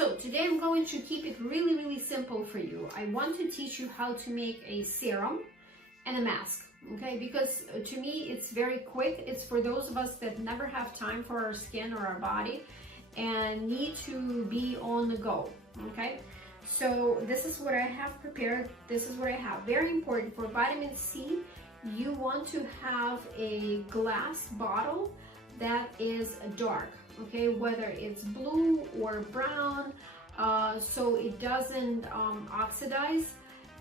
So today I'm going to keep it really simple for you. I want to teach you how to make a serum and a mask, okay? Because to me it's very quick. It's for those of us that never have time for our skin or our body and need to be on the go, okay? So this is what I have prepared. This is what I have. Very important for vitamin C, you want to have a glass bottle that is dark, okay? Whether it's blue or brown, so it doesn't oxidize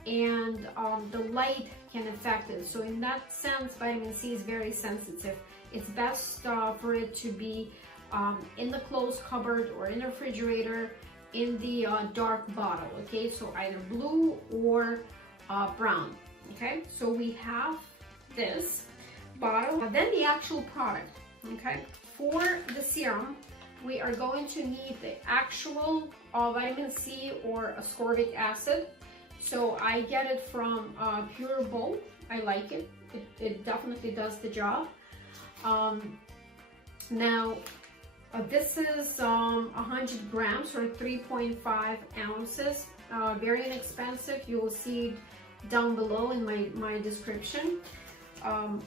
and the light can affect it. So in that sense, vitamin C is very sensitive. It's best for it to be in the closed cupboard or in the refrigerator in the dark bottle, okay? So either blue or brown, okay? So we have this bottle, then the actual product, okay? For the serum, we are going to need the actual vitamin C or ascorbic acid. So I get it from Pure Bowl. I like it. It definitely does the job. Now, this is 100 grams or 3.5 ounces. Very inexpensive. You will see it down below in my description.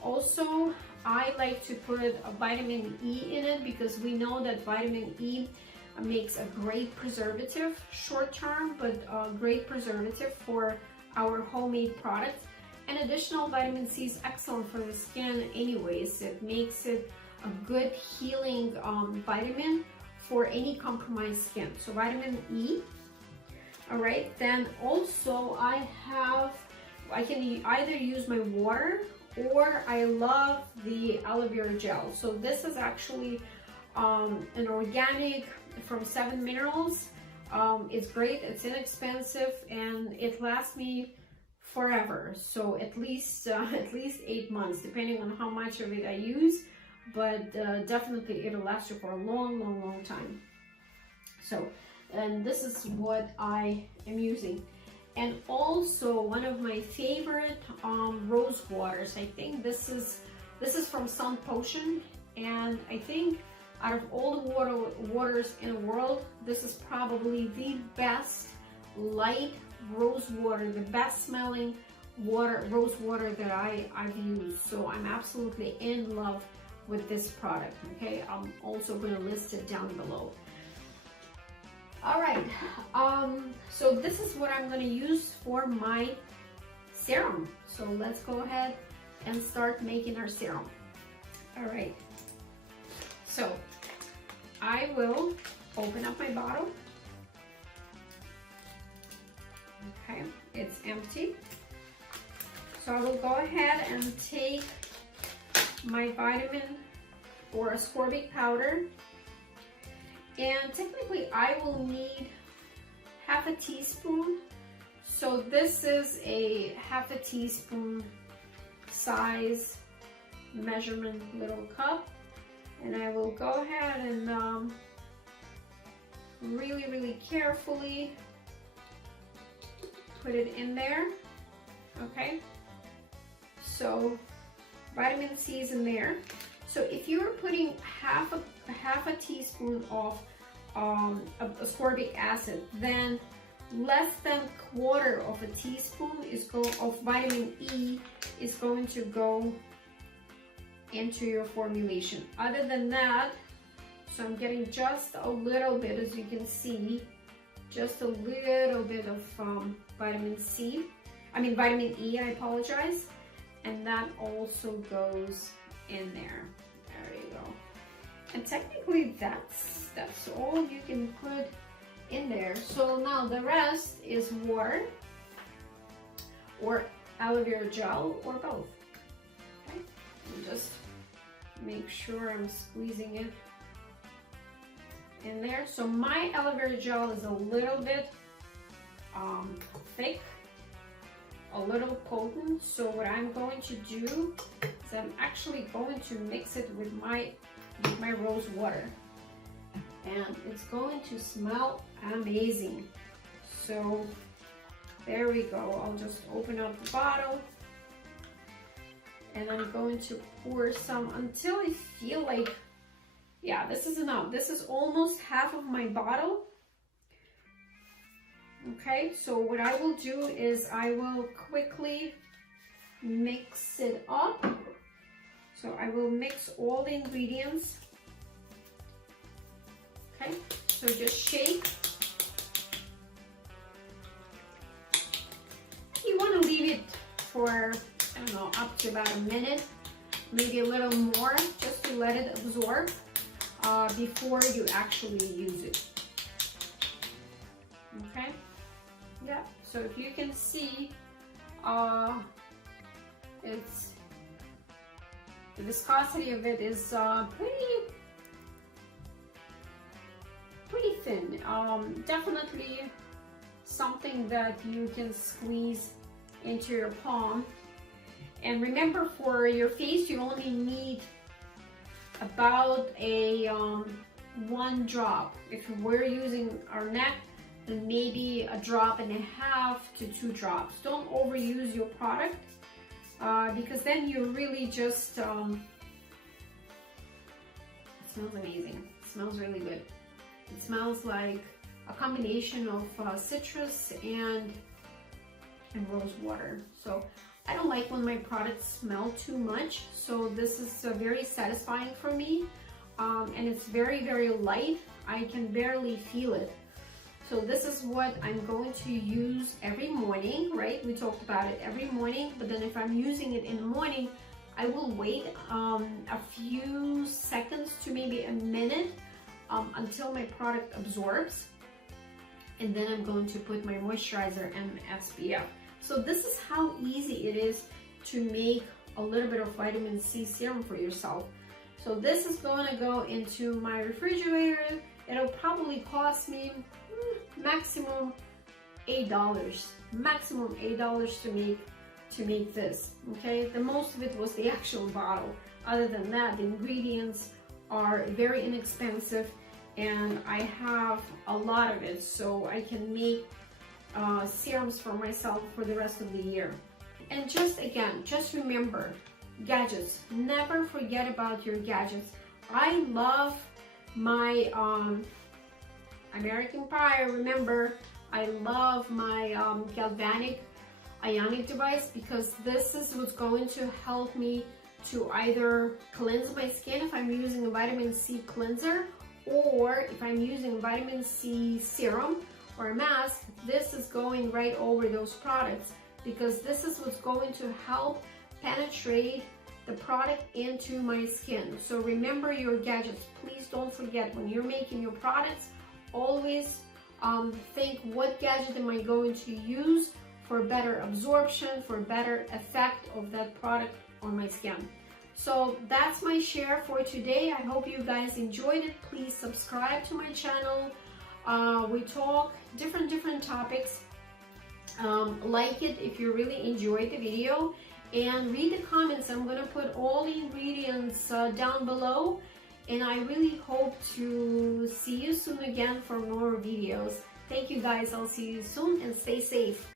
Also, I like to put a vitamin E in it because we know that vitamin E makes a great preservative, short term, but a great preservative for our homemade products. And additional vitamin C is excellent for the skin anyways. It makes it a good healing vitamin for any compromised skin. So vitamin E. All right, then also I can either use my water or I love the aloe vera gel. So this is actually an organic from 7 Minerals. It's great, it's inexpensive, and it lasts me forever. So at least 8 months, depending on how much of it I use, but definitely it'll last you for a long time. So, and this is what I am using. And also one of my favorite rose waters. I think this is from Sun Potion, and I think out of all the waters in the world, this is probably the best light rose water, the best smelling rose water that I've used. So I'm absolutely in love with this product, okay? I'm also going to list it down below. All right, so this is what I'm going to use for my serum. So let's go ahead and start making our serum. All right, so I will open up my bottle. Okay, it's empty. So I will go ahead and take my vitamin or ascorbic powder. And technically I will need half a teaspoon. So this is a half a teaspoon size measurement little cup. And I will go ahead and really carefully put it in there. Okay. So vitamin C is in there. So if you're putting half a teaspoon of ascorbic acid, then less than quarter of a teaspoon of vitamin E is going to go into your formulation. Other than that, so I'm getting just a little bit, as you can see, just a little bit of vitamin E, I apologize, and that also goes in there. There you go. And technically that's all you can put in there. So now the rest is water or aloe vera gel or both. Okay, and just make sure I'm squeezing it in there. So my aloe vera gel is a little bit thick, a little potent. So what I'm going to do is I'm actually going to mix it with my rose water, and it's going to smell amazing. So there we go. I'll just open up the bottle and I'm going to pour some until I feel like, yeah, this is enough. This is almost half of my bottle. Okay, so what I will do is I will quickly mix it up. So I will mix all the ingredients. Okay, so just shake. You want to leave it for, I don't know, up to about a minute, maybe a little more, just to let it absorb before you actually use it. Okay, yeah, so if you can see, it's, the viscosity of it is pretty thin. Definitely something that you can squeeze into your palm. And remember, for your face, you only need about a 1 drop. If we're using our neck, then maybe 1.5 drops to 2 drops. Don't overuse your product because then you really just, it smells amazing. It smells really good. It smells like a combination of citrus and rose water. So I don't like when my products smell too much, so this is very satisfying for me, and it's very, very light. I can barely feel it. So this is what I'm going to use every morning, right? We talked about it every morning, but then if I'm using it in the morning, I will wait a few seconds to maybe a minute until my product absorbs, and then I'm going to put my moisturizer and SPF. So this is how easy it is to make a little bit of vitamin C serum for yourself. So this is going to go into my refrigerator. It'll probably cost me maximum $8. Maximum $8 to make this. Okay, the most of it was the actual bottle. Other than that, the ingredients are very inexpensive, and I have a lot of it, so I can make serums for myself for the rest of the year. And just remember, gadgets. Never forget about your gadgets. I love my American Pie. Remember, I love my galvanic ionic device, because this is what's going to help me to either cleanse my skin if I'm using a vitamin C cleanser, or if I'm using a vitamin C serum or a mask. This is going right over those products, because this is what's going to help penetrate the product into my skin. So remember your gadgets. Please don't forget, when you're making your products, always think, what gadget am I going to use for better absorption, for better effect of that product on my skin. So that's my share for today. I hope you guys enjoyed it. Please subscribe to my channel. We talk different topics. Like it if you really enjoyed the video, and read the comments. I'm going to put all the ingredients down below, and I really hope to see you soon again for more videos. Thank you guys. I'll see you soon, and stay safe.